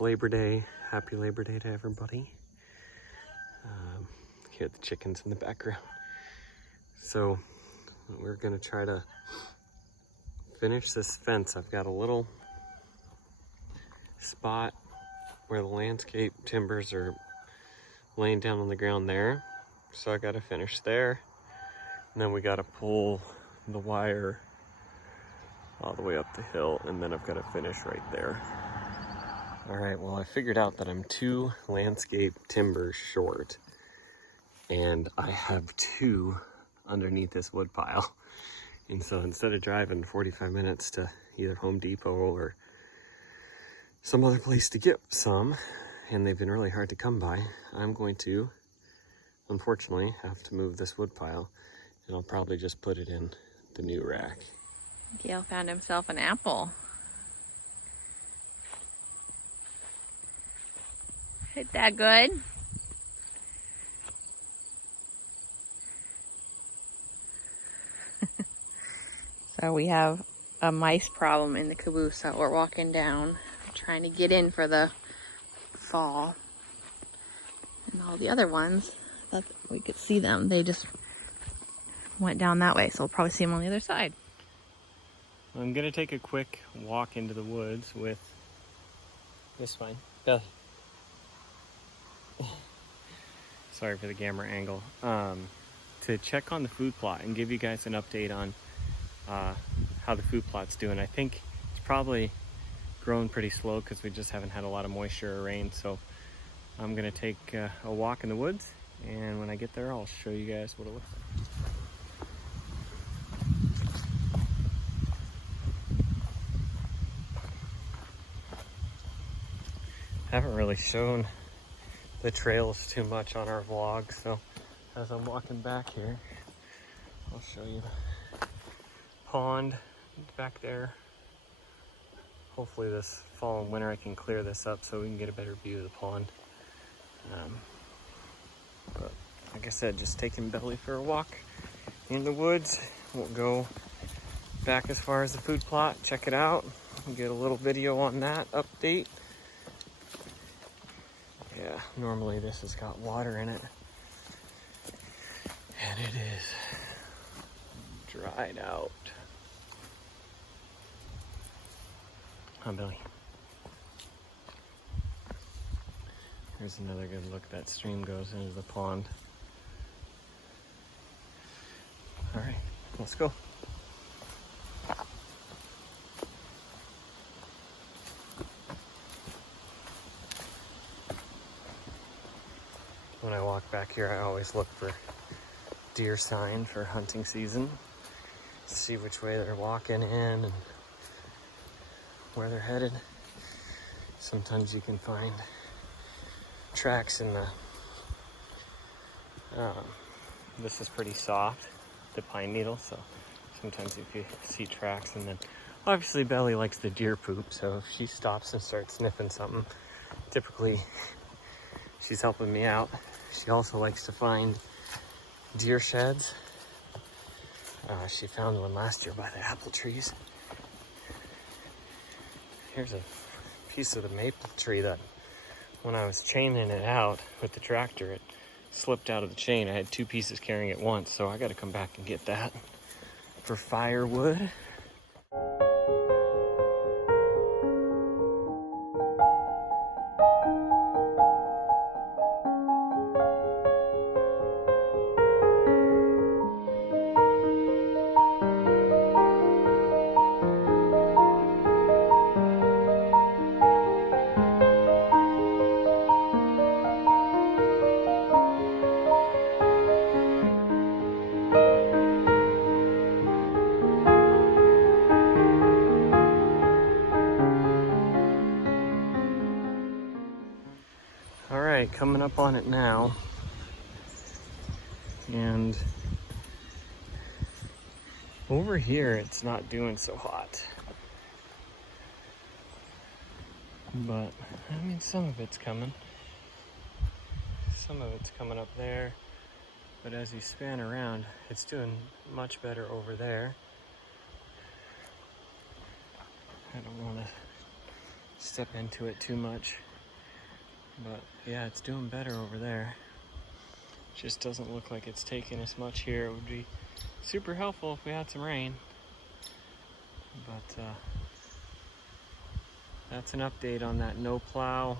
it's Labor Day. Happy Labor Day to everybody. Hear the chickens in the background. So we're gonna try to finish this fence. I've got a little spot where the landscape timbers are laying down on the ground there. So I gotta finish there. And then we gotta pull the wire all the way up the hill, and then I've gotta finish right there. All right, well, I figured out that I'm 2 landscape timbers short, and I have 2 underneath this wood pile. And so instead of driving 45 minutes to either Home Depot or some other place to get some, and they've been really hard to come by, I'm going to, unfortunately, have to move this wood pile, and I'll probably just put it in the new rack. Gail found himself an apple. Isn't that good? So we have a mice problem in the caboose that we're walking down, trying to get in for the fall. And all the other ones, that we could see them, they just went down that way, so we'll probably see them on the other side. I'm gonna take a quick walk into the woods with this one. Billy. Sorry for the camera angle. To check on the food plot and give you guys an update on how the food plot's doing. I think it's probably grown pretty slow because we just haven't had a lot of moisture or rain. So I'm gonna take a walk in the woods, and when I get there, I'll show you guys what it looks like. Haven't really shown the trails too much on our vlog, so as I'm walking back here, I'll show you the pond back there. Hopefully this fall and winter I can clear this up so we can get a better view of the pond. But like I said, just taking Belly for a walk in the woods. We'll go back as far as the food plot, check it out, get a little video on that update. Yeah, normally this has got water in it, and it is dried out. Huh, Billy? Here's another good look. That stream goes into the pond. All right, let's go. When I walk back here, I always look for deer sign for hunting season. See which way they're walking in and where they're headed. Sometimes you can find tracks in the, this is pretty soft, the pine needle, so sometimes if you see tracks, and then obviously Belly likes the deer poop, so if she stops and starts sniffing something, typically she's helping me out. She also likes to find deer sheds. She found one last year by the apple trees. Here's a piece of the maple tree that when I was chaining it out with the tractor, it slipped out of the chain. I had 2 pieces carrying it once, so I gotta come back and get that for firewood. Coming up on it now, and over here it's not doing so hot, but I mean some of it's coming up there, but as you span around it's doing much better over there. I don't want to step into it too much. But yeah, it's doing better over there. Just doesn't look like it's taking as much here. It would be super helpful if we had some rain. But that's an update on that no plow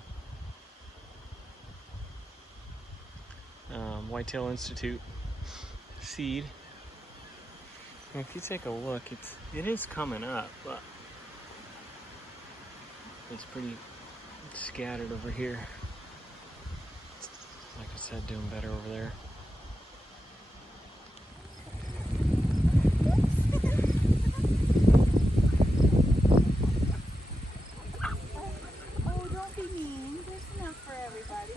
Whitetail Institute seed. And if you take a look, it is coming up, but it's pretty scattered over here. Like I said, doing better over there. Oh, don't be mean. There's enough for everybody.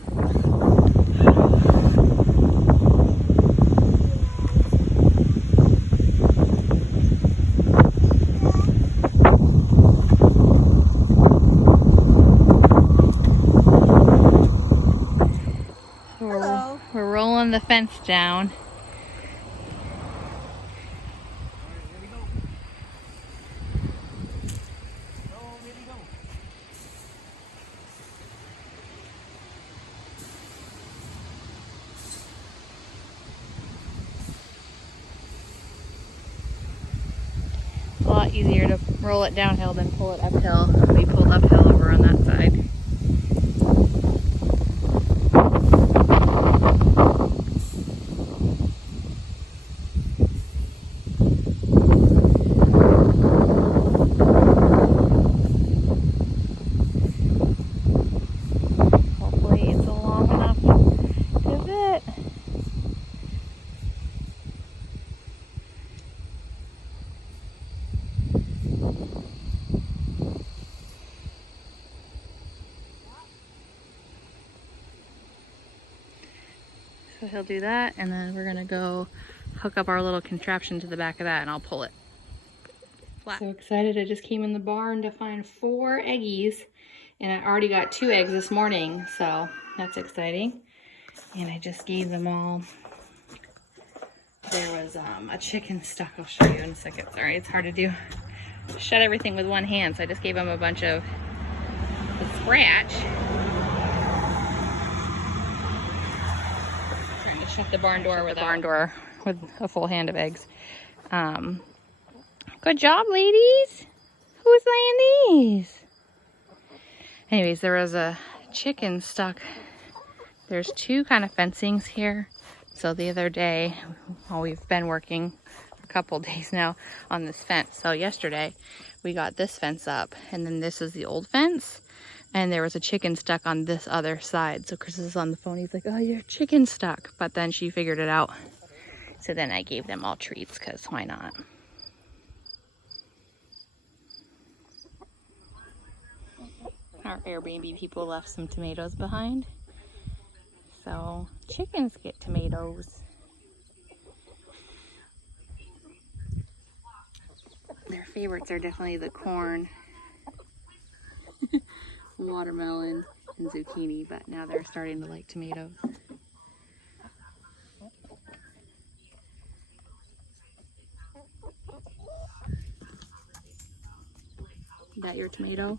We're rolling the fence down. A lot easier to roll it downhill than pull it uphill. We pulled uphill over on that side. Hopefully it's long enough to fit. So he'll do that, and then we're gonna go hook up our little contraption to the back of that, and I'll pull it flat. So excited. I just came in the barn to find 4 eggies, and I already got 2 eggs this morning, so that's exciting. And I just gave them all. There was a chicken stuck. I'll show you in a second. Sorry, it's hard to do. Shut everything with one hand, so I just gave them a bunch of the scratch. Trying to shut the barn door with a full hand of eggs. Good job, ladies. Who's laying these? Anyways, there was a chicken stuck. There's 2 kind of fencings here. So the other day, well, we've been working for a couple days now on this fence. So yesterday we got this fence up, and then this is the old fence, and there was a chicken stuck on this other side. So Chris is on the phone. He's like, "Oh, your chicken's stuck." But then she figured it out. So then I gave them all treats, because why not? Our Airbnb people left some tomatoes behind. So chickens get tomatoes. Their favorites are definitely the corn, watermelon, and zucchini, but now they're starting to like tomatoes. Is that your tomato?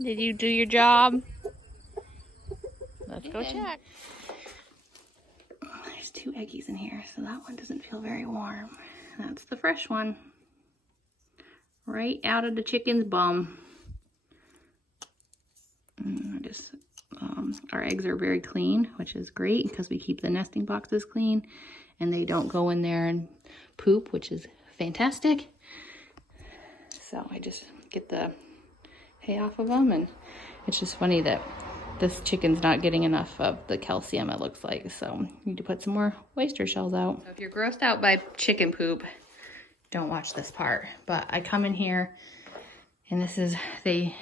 Did you do your job? Let's go check. There's 2 eggies in here, so that one doesn't feel very warm. That's the fresh one. Right out of the chicken's bum. Our eggs are very clean, which is great because we keep the nesting boxes clean and they don't go in there and poop, which is fantastic. So I just get the hay off of them, and It's just funny that this chicken's not getting enough of the calcium, it looks like. So need to put some more oyster shells out. So if you're grossed out by chicken poop, don't watch this part. But I come in here and this is, they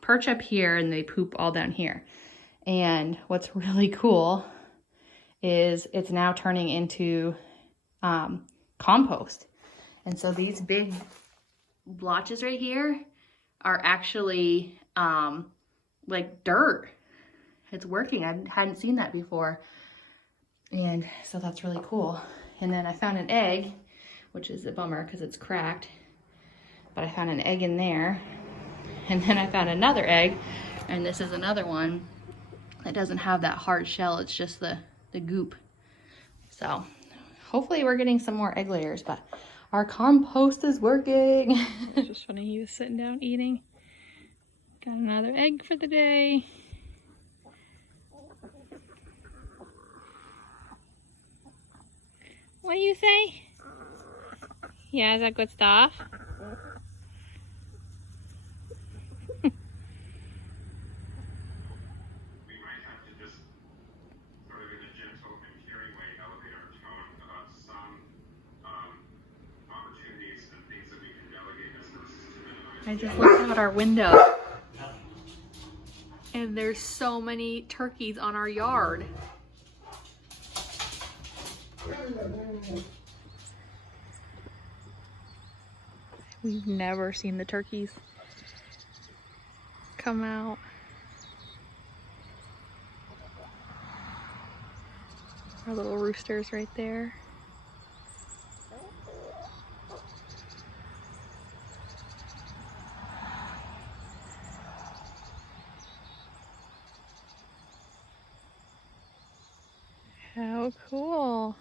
perch up here and they poop all down here. And what's really cool is it's now turning into compost. And so these big blotches right here are actually like dirt. It's working. I hadn't seen that before. And so that's really cool. And then I found an egg, which is a bummer because it's cracked. But I found an egg in there. And then I found another egg. And this is another one that doesn't have that hard shell. It's just the goop. So hopefully we're getting some more egg layers, but our compost is working. It's just funny, he was sitting down eating. Got another egg for the day. What do you say? Yeah, is that good stuff? I just looked out our window and there's so many turkeys on our yard. We've never seen the turkeys come out. Our little roosters right there. How cool.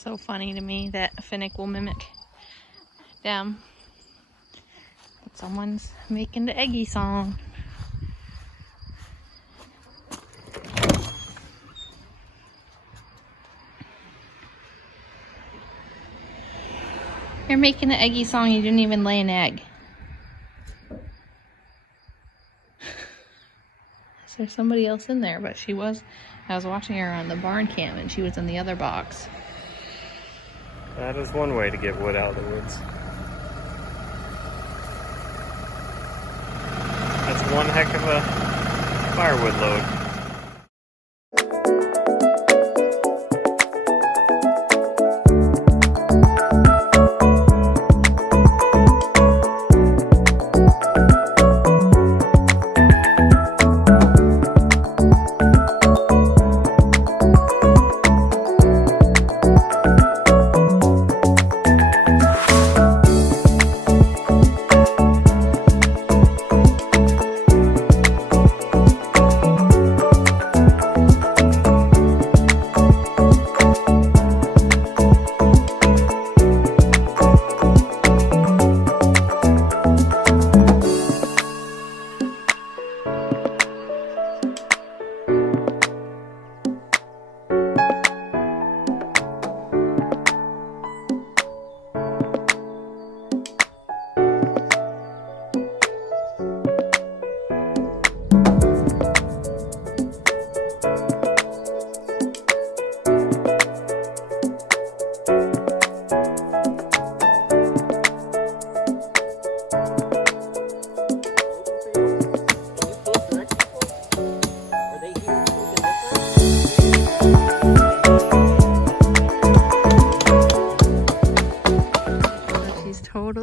So funny to me that Finnick will mimic them. But someone's making the Eggy song. You're making the Eggy song, you didn't even lay an egg. Is there somebody else in there? But she was, I was watching her on the barn cam and she was in the other box. That is one way to get wood out of the woods. That's one heck of a firewood load.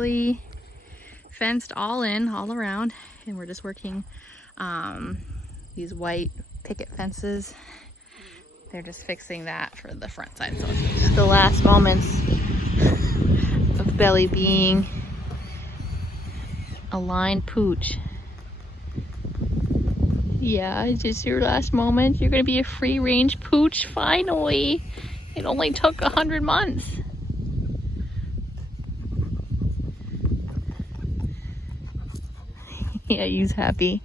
actually fenced all around, and we're just working these white picket fences. They're just fixing that for the front side. So it's the last moments of Belly being a line pooch. Yeah, it's just your last moment. You're gonna be a free range pooch finally. It only took 100 months. Yeah, he's happy.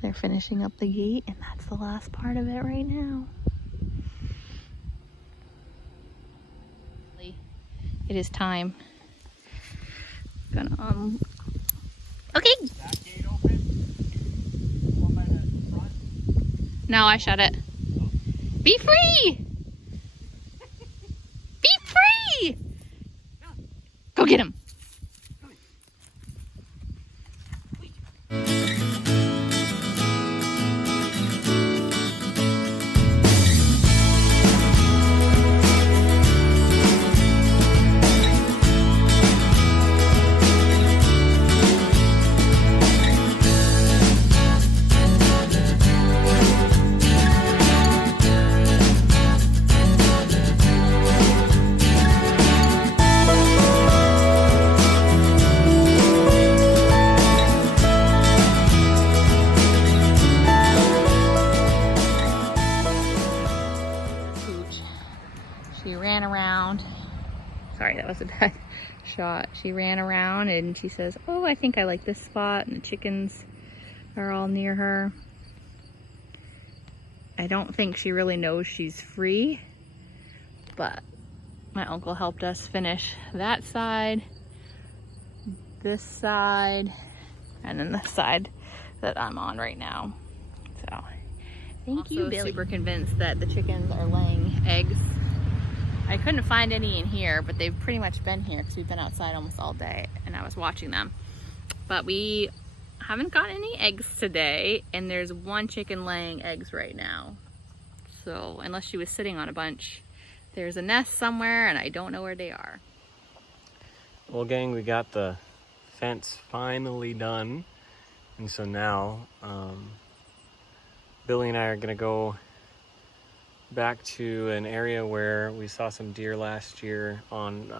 They're finishing up the gate, and that's the last part of it right now. It is time. Gonna okay. That gate open? One by the front? No, I shut it. Be free! Be free! Go get him. She ran around. Sorry, that was a bad shot. She ran around and she says, oh, I think I like this spot, and the chickens are all near her. I don't think she really knows she's free, but my uncle helped us finish that side, this side, and then the side that I'm on right now. So thank you, Billy. Super convinced that the chickens are laying eggs. I couldn't find any in here, but they've pretty much been here because we've been outside almost all day and I was watching them. But we haven't got any eggs today, and there's one chicken laying eggs right now. So unless she was sitting on a bunch, there's a nest somewhere and I don't know where they are. Well, gang, we got the fence finally done. And so now, Billy and I are gonna go back to an area where we saw some deer last year on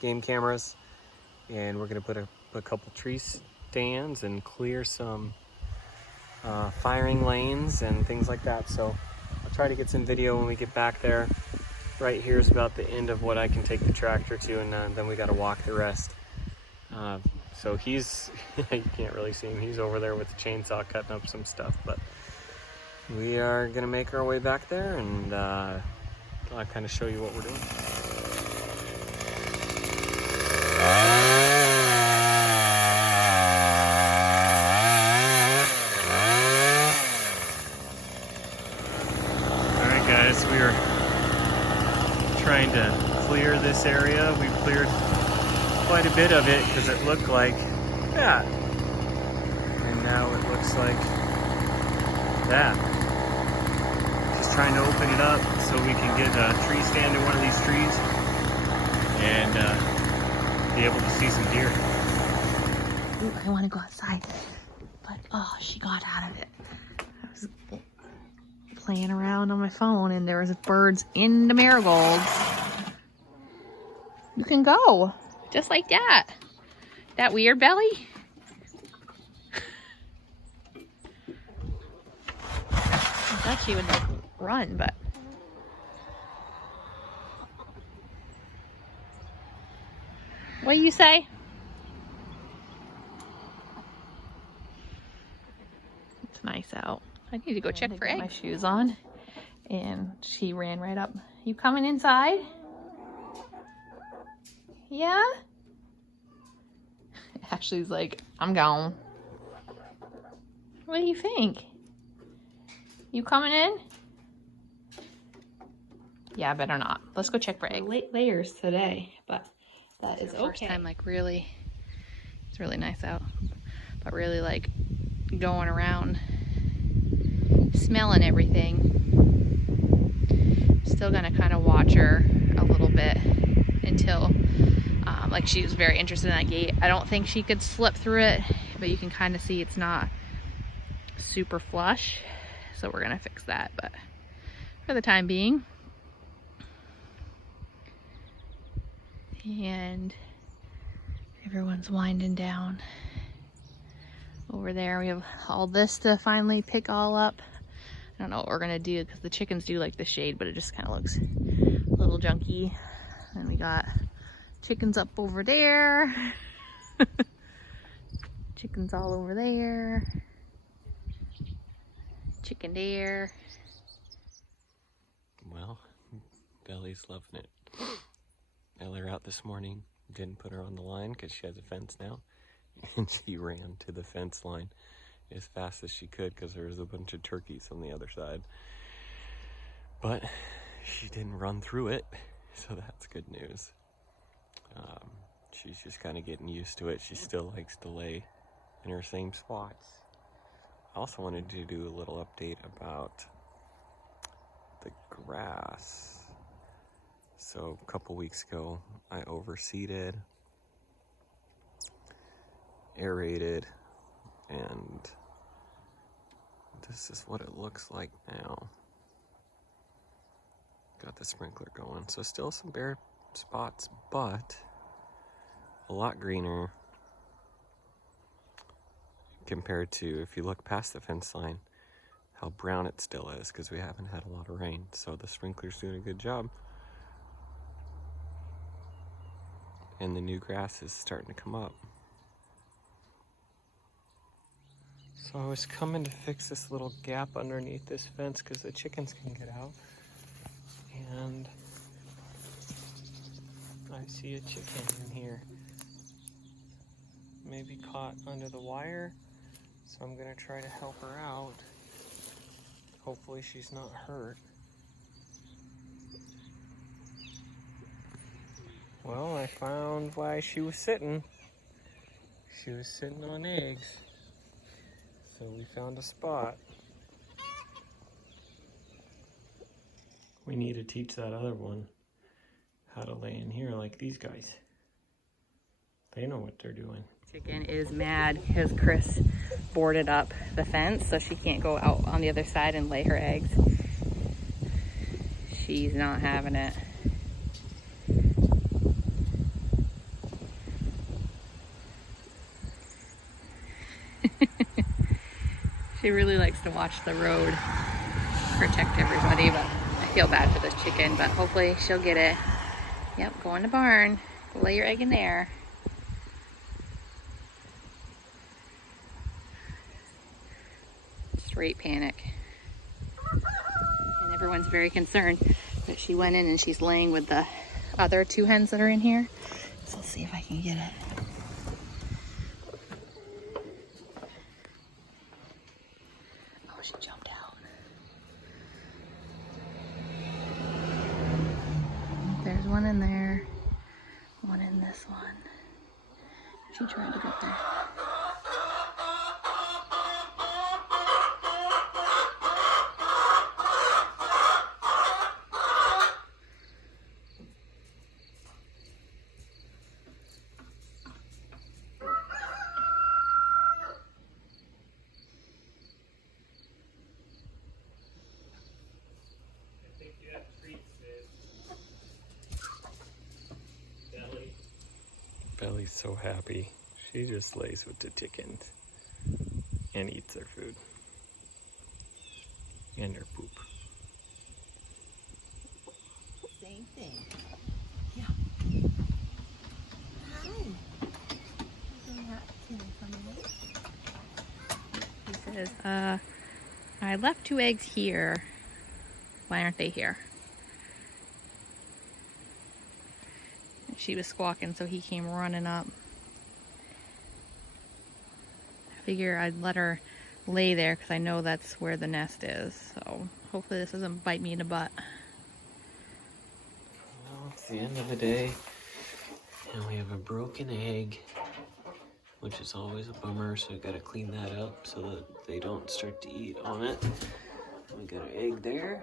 game cameras, and we're gonna put a couple tree stands and clear some firing lanes and things like that. So I'll try to get some video when we get back there. Right here is about the end of what I can take the tractor to, and then we got to walk the rest. So he's you can't really see him, he's over there with the chainsaw cutting up some stuff, but we are gonna make our way back there, and I'll kind of show you what we're doing. All right, guys, we are trying to clear this area. We've cleared quite a bit of it because it looked like that, and now it looks like that. Trying to open it up so we can get a tree stand in one of these trees and be able to see some deer. Ooh, I want to go outside, but oh, she got out of it. I was playing around on my phone and there was birds in the marigolds. You can go just like that. That weird, Belly? I thought she would like run, but what do you say? It's nice out. I need to go check for eggs. My shoes on, and she ran right up. You coming inside? Yeah? Ashley's like, I'm gone. What do you think? You coming in? Yeah, better not. Let's go check for eggs. Late layers today, but that is okay. First time, like really, it's really nice out, but really like going around, smelling everything. Still gonna kind of watch her a little bit until Like she was very interested in that gate. I don't think she could slip through it, but you can kind of see it's not super flush. So we're gonna fix that, but for the time being. And everyone's winding down. Over there we have all this to finally pick all up. I don't know what we're gonna do because the chickens do like the shade, but it just kind of looks a little junky. And we got chickens up over there. Chickens all over there. Chicken there. Well, Belly's loving it. I let her out this morning, didn't put her on the line because she has a fence now, and she ran to the fence line as fast as she could because there was a bunch of turkeys on the other side. But she didn't run through it, so that's good news. She's just kind of getting used to it. She still likes to lay in her same spots. I also wanted to do a little update about the grass. So a couple weeks ago, I overseeded, aerated, and this is what it looks like now. Got the sprinkler going, so still some bare spots, but a lot greener compared to if you look past the fence line, how brown it still is because we haven't had a lot of rain. So the sprinkler's doing a good job. And the new grass is starting to come up. So I was coming to fix this little gap underneath this fence because the chickens can get out. And I see a chicken in here. Maybe caught under the wire. So I'm gonna try to help her out. Hopefully she's not hurt. Well, I found why she was sitting. She was sitting on eggs. So we found a spot. We need to teach that other one how to lay in here like these guys. They know what they're doing. Chicken is mad because Chris boarded up the fence so she can't go out on the other side and lay her eggs. She's not having it. She really likes to watch the road, protect everybody, but I feel bad for this chicken, but hopefully she'll get it. Yep, go in the barn. Go lay your egg in there. Straight panic. And everyone's very concerned that she went in and she's laying with the other two hens that are in here. So let's see if I can get it. Oh, she jumped out. There's one in there. One in this one. She tried to get there. Belly's so happy. She just lays with the chickens and eats their food and their poop. Same thing. Yeah. Hi. He says, I left 2 eggs here. Why aren't they here? She was squawking, so he came running up. I figure I'd let her lay there because I know that's where the nest is. So hopefully this doesn't bite me in the butt. Well, it's the end of the day, and we have a broken egg, which is always a bummer, so we gotta clean that up so that they don't start to eat on it. We got an egg there.